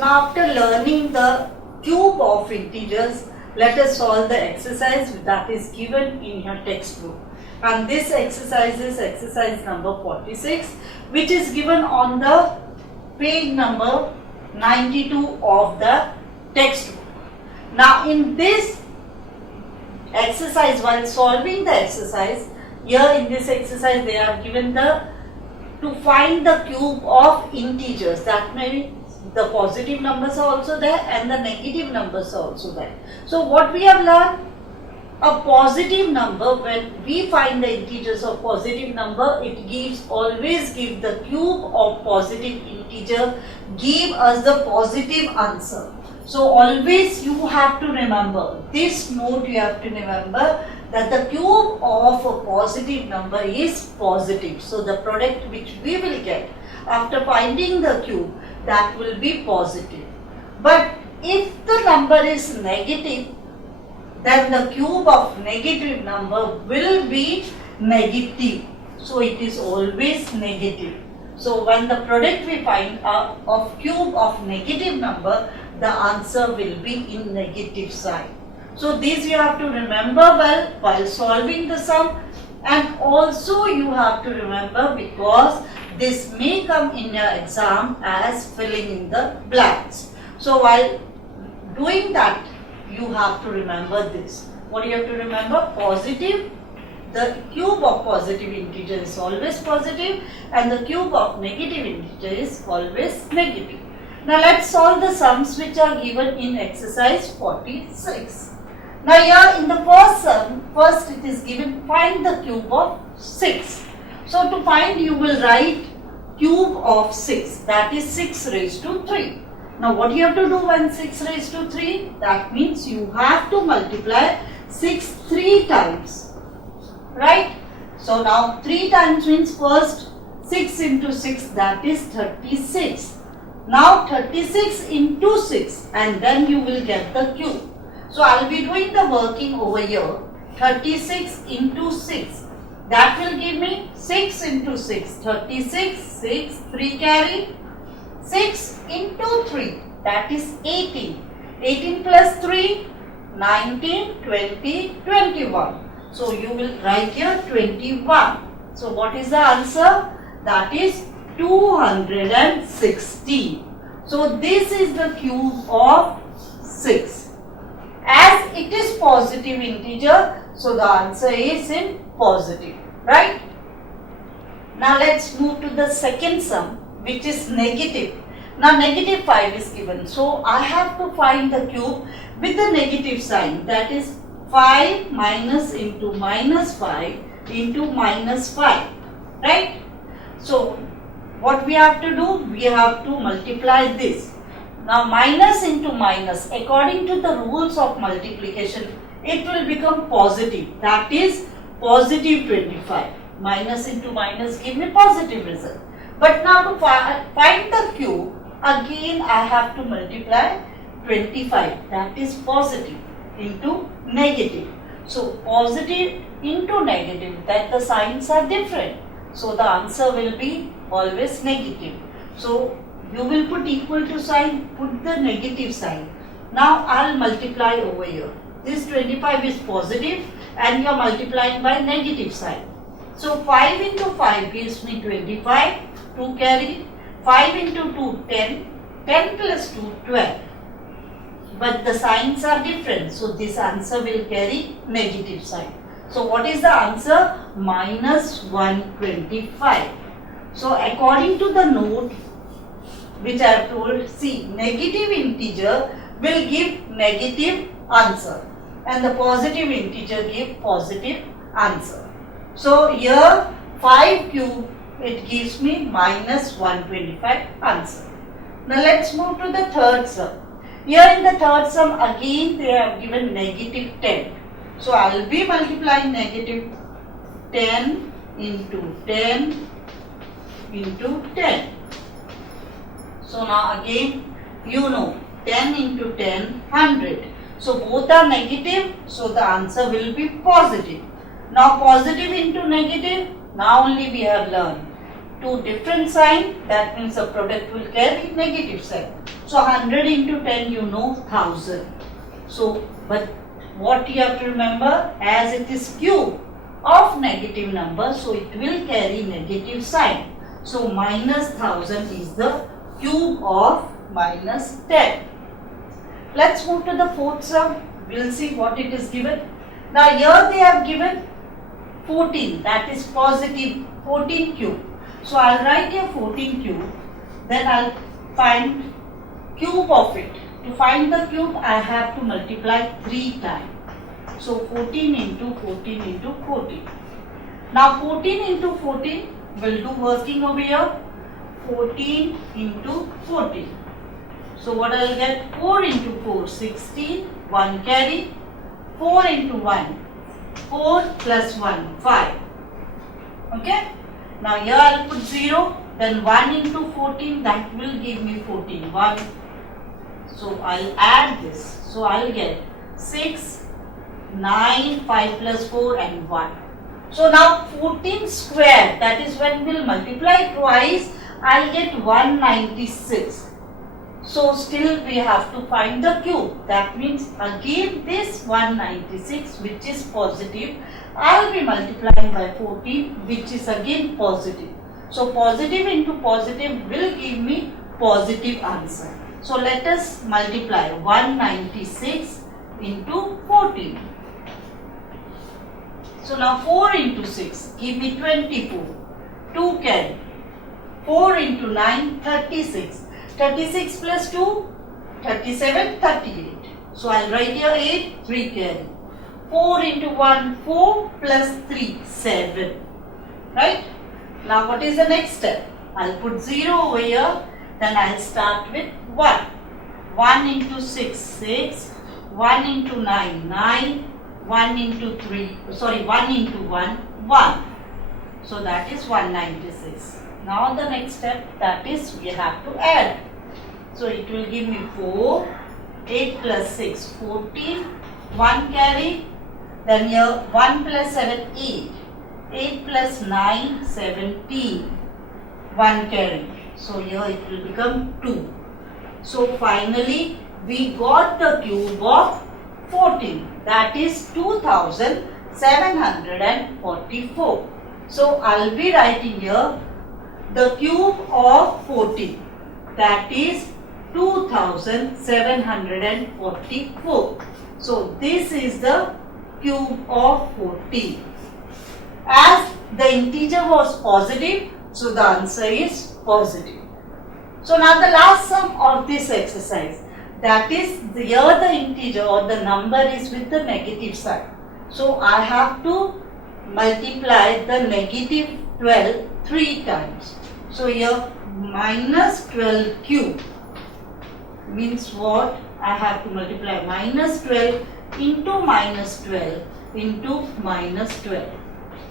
now after learning the cube of integers, let us solve the exercise that is given in your textbook. And this exercise is exercise number 46, which is given on the page number 92 of the textbook. Now in this exercise, while solving the exercise, here in this exercise they have given to find the cube of integers. That means the positive numbers are also there and the negative numbers are also there. So what we have learned, a positive number, when we find the integers of positive number, it always give the cube of positive integer, give us the positive answer. So always you have to remember, this note you have to remember, that the cube of a positive number is positive. So the product which we will get after finding the cube, that will be positive. But if the number is negative, then the cube of negative number will be negative. So it is always negative. So when the product we find of cube of negative number, the answer will be in negative side. So this you have to remember well while solving the sum, and also you have to remember because this may come in your exam as filling in the blanks. So while doing that, you have to remember this. What you have to remember? Positive, the cube of positive integer is always positive and the cube of negative integer is always negative. Now let's solve the sums which are given in exercise 46. Now here in the first sum, first it is given find the cube of 6. So to find, you will write cube of 6, that is 6 raised to 3. Now what you have to do when 6 raised to 3? That means you have to multiply 6 3 times, right? So now 3 times means first 6 into 6, that is 36. Now 36 into 6 and then you will get the cube. So I will be doing the working over here. 36 into 6. That will give me 6 into 6. 36, 6, 3 carry. 6 into 3. That is 18. 18 plus 3, 19, 20, 21. So you will write here 21. So what is the answer? That is 216. So this is the cube of 6. As it is positive integer, so the answer is in positive, right? Now let's move to the second sum, which is negative. Now negative 5 is given, so I have to find the cube with the negative sign, that is 5 minus into minus 5 into minus 5, right? So what we have to do? We have to multiply this. Now minus into minus, according to the rules of multiplication, it will become positive, that is positive 25. Minus into minus give me positive result. But now to find the cube, again I have to multiply 25, that is positive into negative. So positive into negative, that the signs are different. So the answer will be always negative. So you will put equal to sign, put the negative sign. Now I will multiply over here. This 25 is positive and you are multiplying by negative sign. So 5 into 5 gives me 25, 2 carry. 5 into 2, 10. 10 plus 2, 12. But the signs are different. So this answer will carry negative sign. So what is the answer? Minus 125. So according to the note which I have told, see, negative integer will give negative answer and the positive integer give positive answer. So here 5 cube, it gives me minus 125 answer. Now let's move to the third sum. Here in the third sum again they have given negative 10. So I will be multiplying negative 10 into 10 into 10. So now again you know 10 into 10, 100. So both are negative, so the answer will be positive. Now positive into negative, now only we have learned two different signs, that means the product will carry negative sign. So 100 into 10, you know, 1000. So, but what you have to remember, as it is cube of negative number, so it will carry negative sign. So minus 1000 is the cube of minus 10. Let's move to the fourth sum. We'll see what it is given. Now here they have given 14, that is positive 14 cube. So I'll write here 14 cube, then I'll find cube of it. To find the cube, I have to multiply 3 times. So 14 into 14 into 14. Now 14 into 14 will do working over here. 14 into 14. So what I will get? 4 into 4, 16, 1 carry. 4 into 1, 4 plus 1, 5. Okay. Now here I will put 0. Then 1 into 14, that will give me 14. 1. So I will add this. So I will get 6, 9, 5 plus 4 and 1. So now 14 square, that is when we will multiply twice, I will get 196. So still we have to find the cube. That means again this 196, which is positive, I will be multiplying by 14, which is again positive. So positive into positive will give me positive answer. So let us multiply 196 into 14. So now 4 into 6, give me 24. 2 carry. 4 into 9, 36. 36 plus 2, 37, 38. So I'll write here 8, 3 carry. 4 into 1, 4 plus 3, 7. Right? Now what is the next step? I'll put 0 over here. Then I'll start with 1. 1 into 6, 6. 1 into 9, 9. 1 into 3, sorry, 1 into 1, 1. So that is 196. Now the next step, that is we have to add. So it will give me 4, 8 plus 6, 14, 1 carry. Then here 1 plus 7, 8. 8 plus 9, 17. 1 carry. So here it will become 2. So finally we got the cube of 14. That is 2744. So I'll be writing here the cube of 14. That is 2744. So this is the cube of 14. As the integer was positive, so the answer is positive. So now the last sum of this exercise, that is here the integer or the number is with the negative sign. So I have to multiply the negative 12 3 times. So here minus 12 cube means what? I have to multiply minus 12 into minus 12 into minus 12.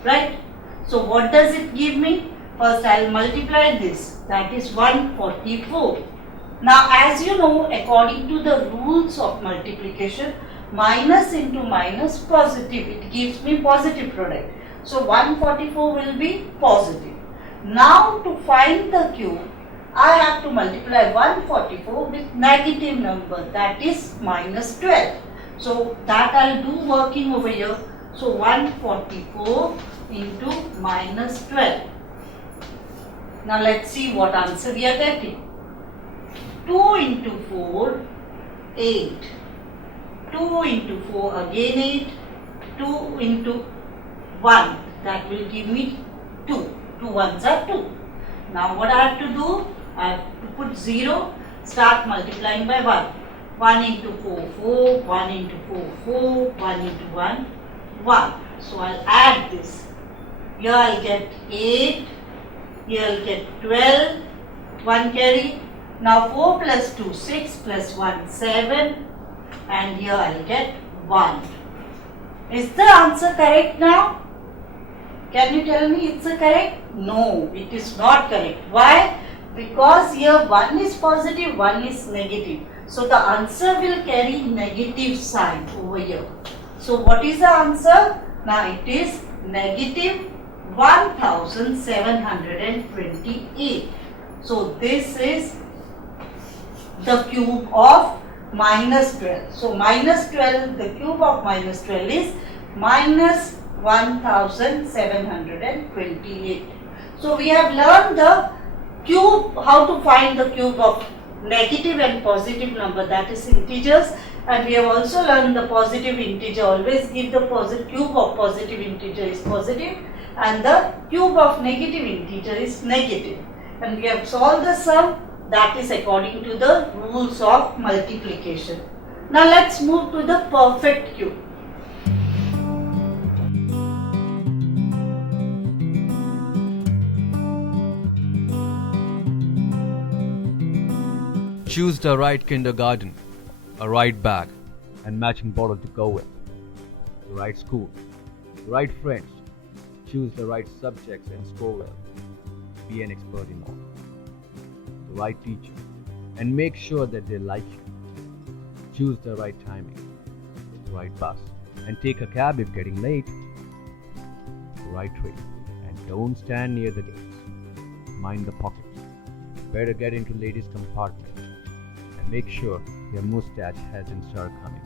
Right? So what does it give me? First I will multiply this. That is 144. Now as you know, according to the rules of multiplication, minus into minus positive, it gives me positive product. So 144 will be positive. Now to find the cube, I have to multiply 144 with negative number, that is minus 12. So that I will do working over here. So 144 into minus 12. Now let's see what answer we are getting. 2 into 4, 8. 2 into 4 again 8. 2 into 1, that will give me 2. 2 ones are 2. Now what I have to do? I have to put 0, start multiplying by 1. 1 into 4, 4. 1 into 4, 4. 1 into 1, 1. So I'll add this. Here I'll get 8. Here I'll get 12. 1 carry. Now 4 plus 2, 6 plus 1, 7. And here I'll get 1. Is the answer correct now? Can you tell me it's correct? No, it is not correct. Why? Because here 1 is positive, 1 is negative. So the answer will carry negative sign over here. So what is the answer? Now it is negative 1728. So this is the cube of minus 12. So minus 12, the cube of minus 12 is minus 1728. So we have learned the cube, how to find the cube of negative and positive number, that is integers, and we have also learned the positive integer. Always give the cube of positive integer is positive and the cube of negative integer is negative. And we have solved the sum, that is according to the rules of multiplication. Now let's move to the perfect cube. Choose the right kindergarten, a right bag, and matching bottle to go with. The right school, the right friends. Choose the right subjects and score well. Be an expert in all. The right teacher, and make sure that they like you. Choose the right timing, the right bus, and take a cab if getting late. The right train, and don't stand near the gates. Mind the pockets. Better get into ladies' compartment. Make sure your mustache hasn't started coming.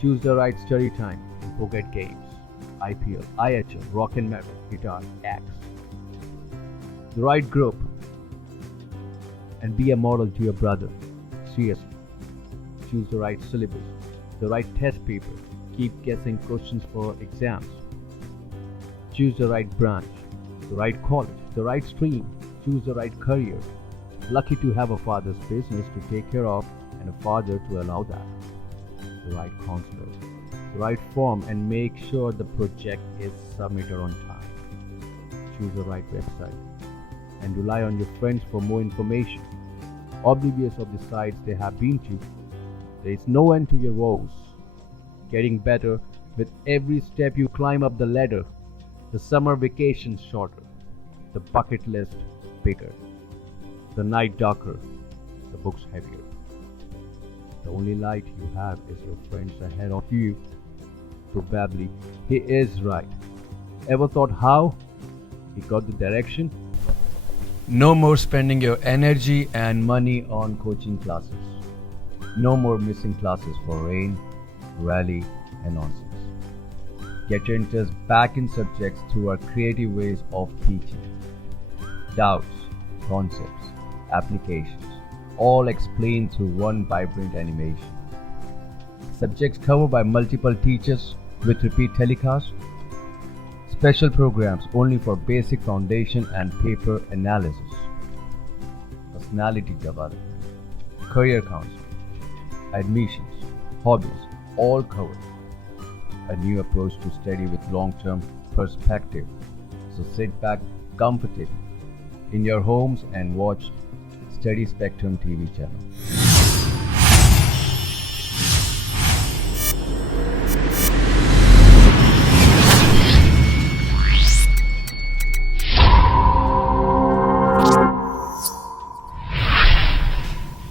Choose the right study time and forget games, IPL, IHL, rock and metal, guitar, axe. The right group and be a model to your brother. Seriously. Choose the right syllabus, the right test paper. Keep guessing questions for exams. Choose the right branch, the right college, the right stream. Choose the right career. Lucky to have a father's business to take care of and a father to allow that. The right counselor, the right form, and make sure the project is submitted on time. Choose the right website and rely on your friends for more information. Oblivious of the sites they have been to, there is no end to your woes. Getting better with every step you climb up the ladder. The summer vacation shorter, the bucket list bigger. The night darker, the books heavier. The only light you have is your friends ahead of you. Probably he is right. Ever thought how he got the direction? No more spending your energy and money on coaching classes. No more missing classes for rain, rally, and nonsense. Get your interest back in subjects through our creative ways of teaching. Doubts, concepts, applications, all explained through one vibrant animation. Subjects covered by multiple teachers with repeat telecasts. Special programs only for basic foundation and paper analysis. Personality development, career counseling, admissions, hobbies, all covered. A new approach to study with long-term perspective. So sit back comfortably in your homes and watch Study Spectrum TV channel.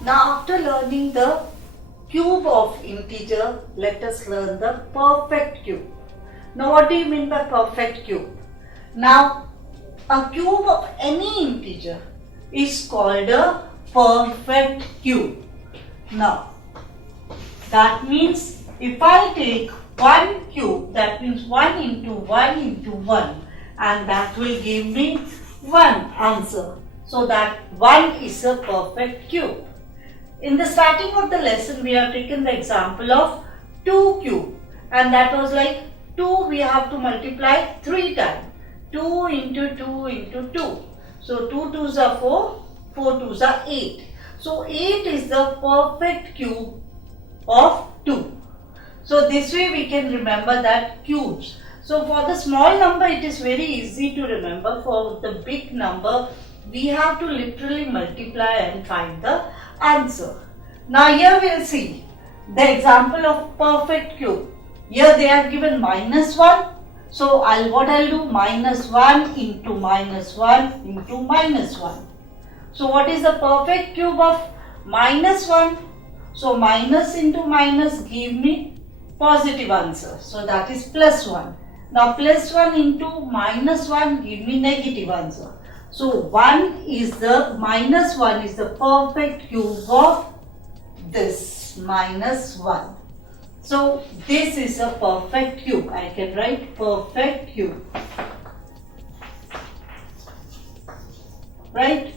Now after learning the cube of integer, let us learn the perfect cube. Now what do you mean by perfect cube? Now a cube of any integer is called a perfect cube. Now that means if I take one cube, that means 1 into 1 into 1, and that will give me one answer. So that 1 is a perfect cube. In the starting of the lesson, we have taken the example of 2 cube, and that was like 2 we have to multiply 3 times. 2 into 2 into 2. So 2 2s are 4, 4 2s are 8. So 8 is the perfect cube of 2. So this way we can remember that cubes. So for the small number it is very easy to remember. For the big number we have to literally multiply and find the answer. Now here we will see the example of perfect cube. Here they have given -1. So what I'll do, -1 into -1 into -1. So what is the perfect cube of -1? So minus into minus give me positive answer. So that is +1. Now +1 into -1 give me negative answer. So minus 1 is the perfect cube of this minus 1. So this is a perfect cube. I can write perfect cube. Right?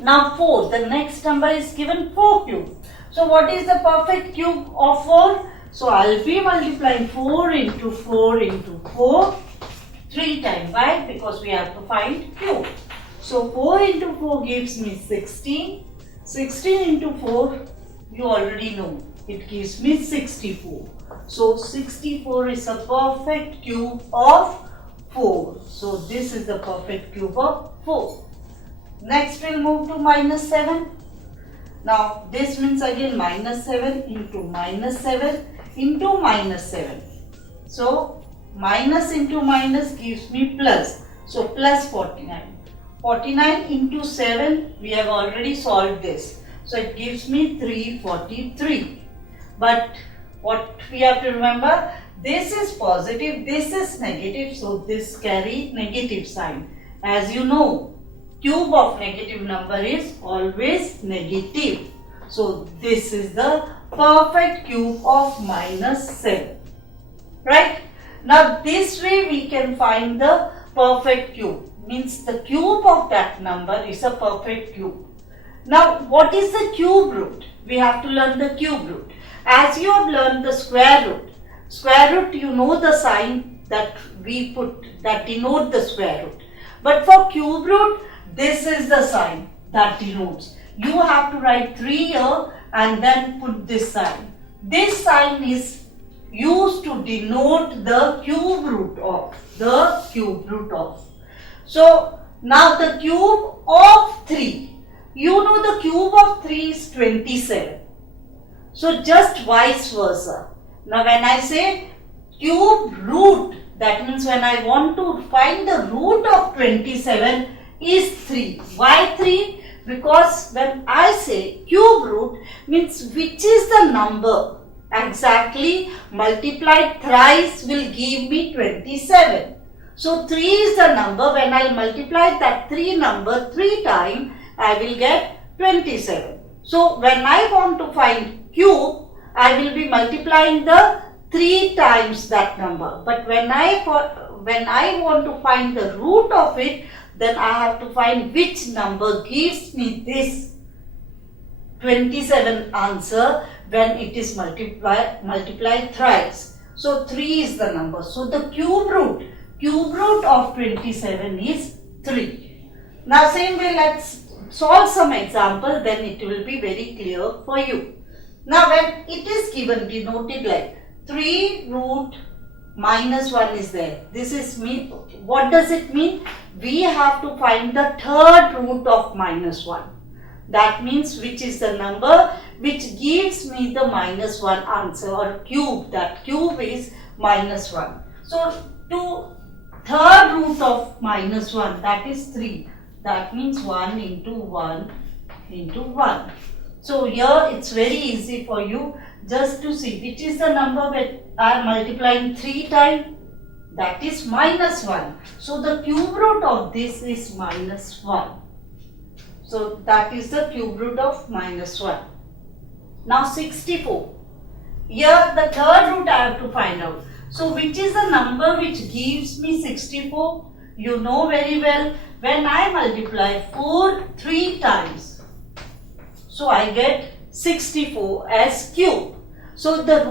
Now 4. The next number is given 4 cube. So what is the perfect cube of 4? So I'll be multiplying 4 into 4 into 4 3 times. Why? Because we have to find cube. So 4 into 4 gives me 16. 16 into 4, you already know, it gives me 64. So 64 is a perfect cube of 4. So this is the perfect cube of 4. Next we'll move to minus 7. Now this means again minus 7 into minus 7 into minus 7. So minus into minus gives me plus. So plus 49. 49 into 7, we have already solved this. So it gives me 343. But what we have to remember, this is positive, this is negative, so this carry negative sign. As you know, cube of negative number is always negative. So this is the perfect cube of minus 7. Right? Now this way we can find the perfect cube. Means the cube of that number is a perfect cube. Now what is the cube root? We have to learn the cube root. As you have learned the square root. Square root, you know the sign that we put that denote the square root. But for cube root, this is the sign that denotes. You have to write 3 here and then put this sign. This sign is used to denote the cube root of. So now the cube of 3. You know the cube of 3 is 27. So just vice versa. Now when I say cube root, that means when I want to find the root of 27 is 3. Why 3? Because when I say cube root means which is the number exactly multiplied thrice will give me 27. So 3 is the number. When I multiply that 3 number 3 times, I will get 27. So when I want to find cube, I will be multiplying the 3 times that number. But when I want to find the root of it, then I have to find which number gives me this 27 answer when it is multiplied thrice. So 3 is the number. So the cube root of 27 is 3. Now same way, let's solve some example, then it will be very clear for you. Now when it is given denoted like 3 root minus 1 is there. This is mean. What does it mean? We have to find the third root of minus 1. That means which is the number which gives me the minus 1 answer or cube. That cube is minus 1. So to third root of minus 1, that is 3. That means 1 into 1 into 1. So here it's very easy for you just to see which is the number that I am multiplying 3 times. That is minus 1. So the cube root of this is minus 1. So that is the cube root of minus 1. Now 64. Here the third root I have to find out. So which is the number which gives me 64? You know very well, when I multiply 4 3 times, so I get 64 as cube. So the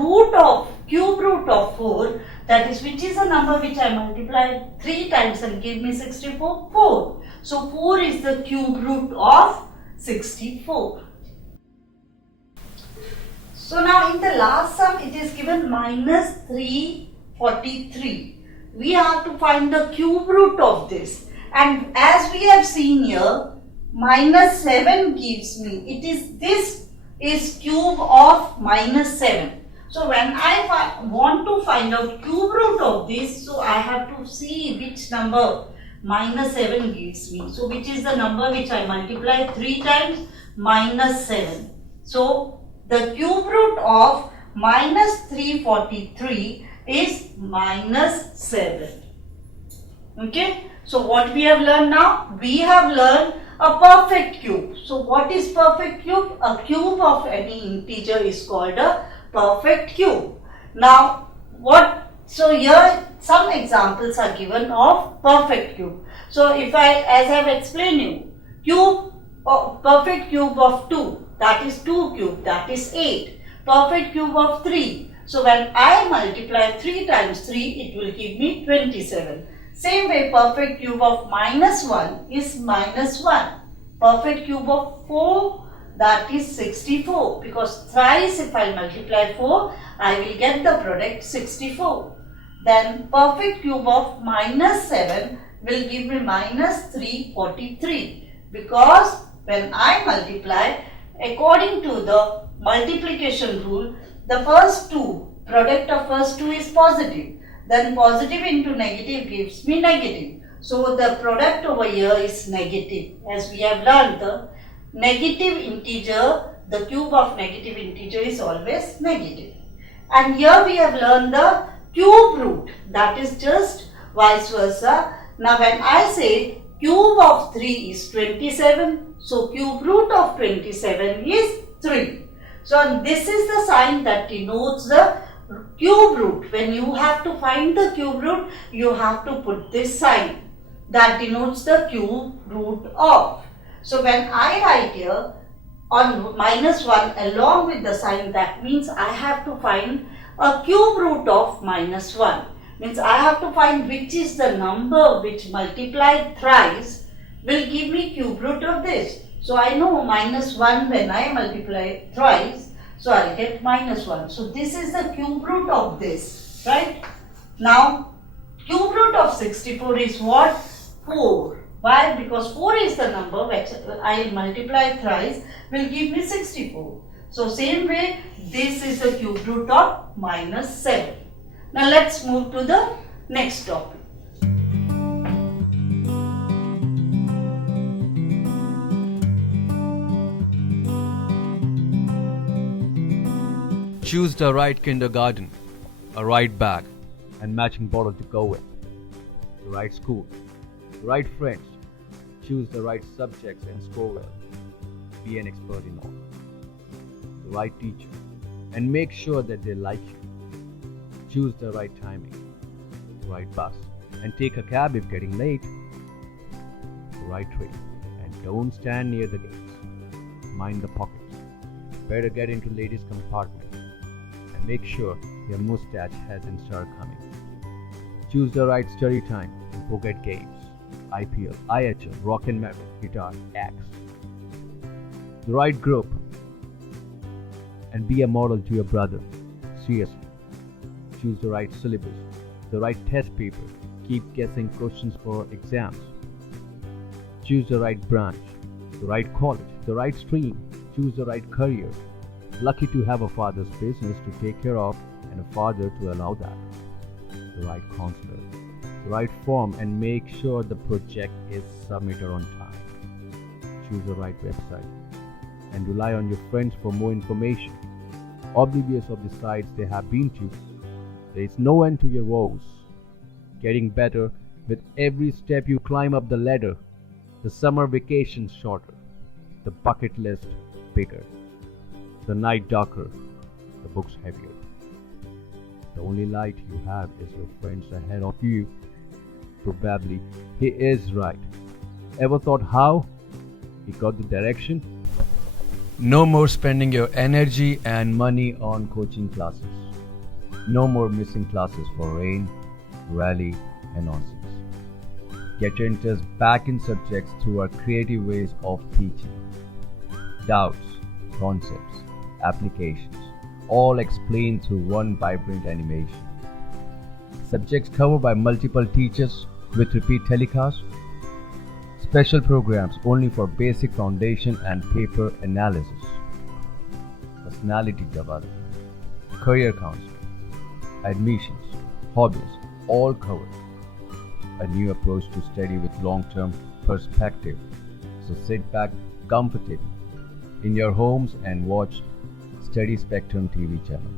cube root of 4, that is which is the number which I multiply 3 times and give me 64? 4. So 4 is the cube root of 64. So now in the last sum it is given minus 343. We have to find the cube root of this. And as we have seen here, minus 7 gives me, this is cube of minus 7. So when I want to find out cube root of this, so I have to see which number minus 7 gives me. So which is the number which I multiply 3 times? Minus 7. So the cube root of minus 343 is minus 7. Okay. So what we have learned now? We have learned a perfect cube. So what is perfect cube? A cube of any integer is called a perfect cube. Now so here some examples are given of perfect cube. So as I have explained you, perfect cube of 2, that is 2 cube, that is 8. Perfect cube of 3. So when I multiply 3 times 3, it will give me 27. Same way, perfect cube of -1 is -1. Perfect cube of 4, that is 64. Because thrice if I multiply 4, I will get the product 64. Then perfect cube of -7 will give me -343. Because when I multiply, according to the multiplication rule, the first two, product of first two is positive. Then positive into negative gives me negative. So the product over here is negative. As we have learned, the negative integer, the cube of negative integer is always negative. And here we have learned the cube root, that is just vice versa. Now when I say cube of 3 is 27, so cube root of 27 is 3. So this is the sign that denotes the cube root. When you have to find the cube root, you have to put this sign that denotes the cube root of. So when I write here on -1 along with the sign, that means I have to find a cube root of -1. Means I have to find which is the number which multiplied thrice will give me cube root of this. So I know -1 when I multiply thrice, so I'll get -1. So this is the cube root of this, right? Now cube root of 64 is what? 4. Why? Because 4 is the number which I multiply thrice will give me 64. So same way, this is the cube root of -7. Now let's move to the next topic. Choose the right kindergarten, a right bag, and matching bottle to go with. The right school, the right friends. Choose the right subjects and score well. Be an expert in all. The right teacher, and make sure that they like you. Choose the right timing, the right bus, and take a cab if getting late. The right train, and don't stand near the gates. Mind the pockets. Better get into ladies' compartment. And make sure your mustache hasn't started coming. Choose the right study time and forget games. IPL, IHL, rock and metal, guitar, axe. The right group, and be a model to your brother. Seriously. Choose the right syllabus, the right test paper. Keep guessing questions for exams. Choose the right branch, the right college, the right stream. Choose the right career. Lucky to have a father's business to take care of and a father to allow that. The right counselor, the right form, and make sure the project is submitted on time. Choose the right website and rely on your friends for more information. Oblivious of the sites they have been to, there is no end to your woes. Getting better with every step you climb up the ladder. The summer vacations shorter, the bucket list bigger, the night darker, the books heavier. The only light you have is your friends ahead of you. Probably he is right. Ever thought how he got the direction? No more spending your energy and money on coaching classes. No more missing classes for rain, rally, and nonsense. Get your interest back in subjects through our creative ways of teaching. Doubts, concepts, applications, all explained through one vibrant animation. Subjects covered by multiple teachers with repeat telecasts. Special programs only for basic foundation and paper analysis. Personality development, career counseling, admissions, hobbies, all covered. A new approach to study with long-term perspective. So sit back comfortably in your homes and watch Study Spectrum TV channel.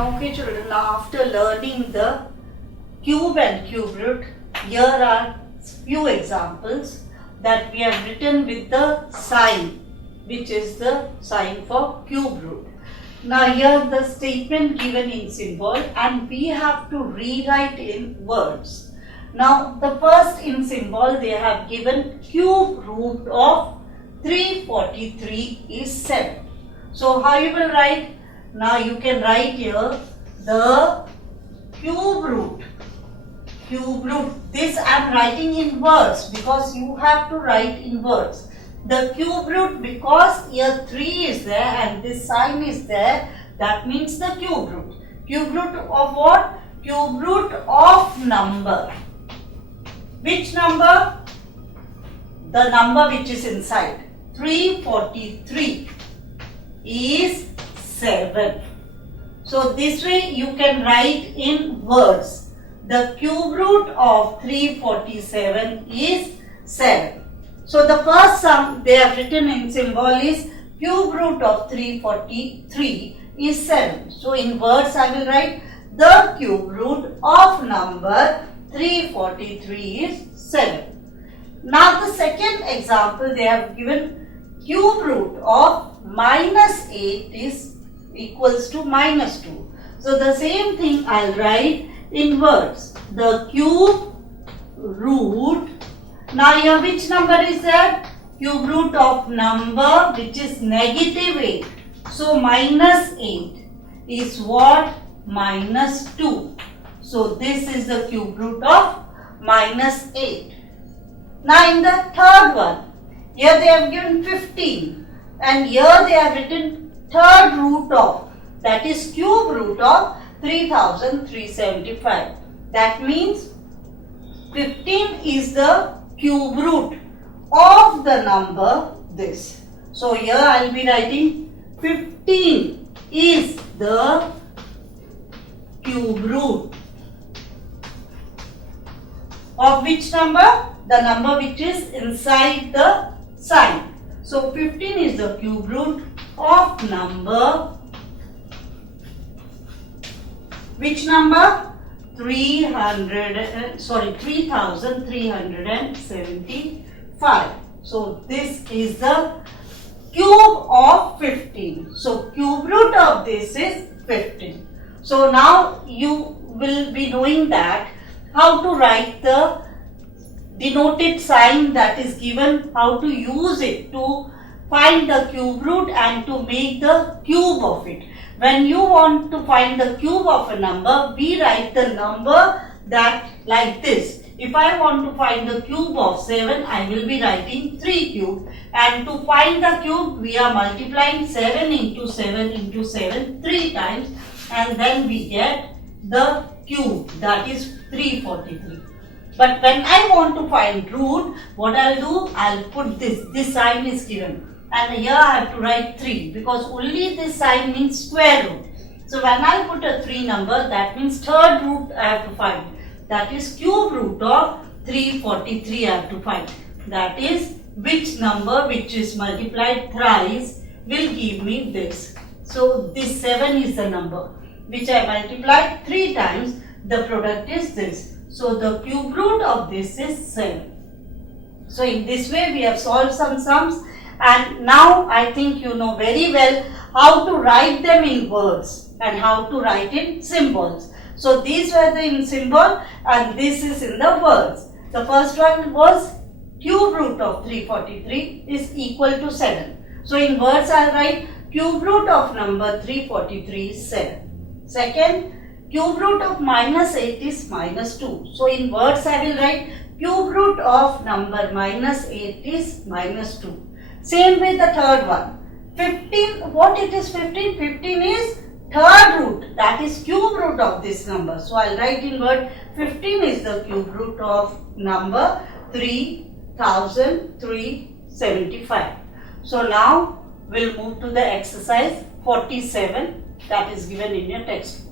Okay children, now after learning the cube and cube root, here are few examples that we have written with the sign, which is the sign for cube root. Now here the statement given in symbol and we have to rewrite in words. Now the first in symbol they have given cube root of 343 is 7. So how you will write? Now you can write here the cube root. Cube root. This I am writing in words because you have to write in words. The cube root, because here 3 is there and this sign is there, that means the cube root. Cube root of what? Cube root of number. Which number? The number which is inside. 343 is 7. So this way you can write in words. The cube root of 347 is 7. So the first sum they have written in symbol is cube root of 343 is 7. So in words I will write the cube root of number 343 is 7. Now the second example they have given cube root of minus 8 is equals to minus 2. So the same thing I'll write in words. The cube root. Now here which number is that? Cube root of number which is negative 8. So minus 8 is what? Minus 2. So this is the cube root of minus 8. Now in the third one, here they have given 15 and here they have written third root of, that is cube root of 3375. That means 15 is the cube root of the number this. So here I will be writing 15 is the cube root of which number? The number which is inside the sign. So 15 is the cube root of number, which number? 3375. So this is the cube of 15. So cube root of this is 15. So now you will be knowing that how to write the denoted sign that is given, how to use it to find the cube root and to make the cube of it. When you want to find the cube of a number, we write the number that like this. If I want to find the cube of 7, I will be writing 3 cube. And to find the cube, we are multiplying 7 into 7 into 7 3 times. And then we get the cube, that is 343. But when I want to find root, what I'll do, I'll put this sign is given. And here I have to write 3 because only this sign means square root. So when I put a 3 number, that means third root I have to find. That is cube root of 343 I have to find. That is which number which is multiplied thrice will give me this. So this 7 is the number which I multiplied 3 times. The product is this. So the cube root of this is 7. So in this way we have solved some sums. And now I think you know very well how to write them in words and how to write in symbols. So these were the in symbol and this is in the words. The first one was cube root of 343 is equal to 7. So in words I will write cube root of number 343 is 7. Second, cube root of minus 8 is minus 2. So in words I will write cube root of number minus 8 is minus 2. Same with the third one. 15, what it is 15? 15 is third root, that is cube root of this number. So I'll write in word 15 is the cube root of number 3375. So now we'll move to the exercise 47 that is given in your textbook.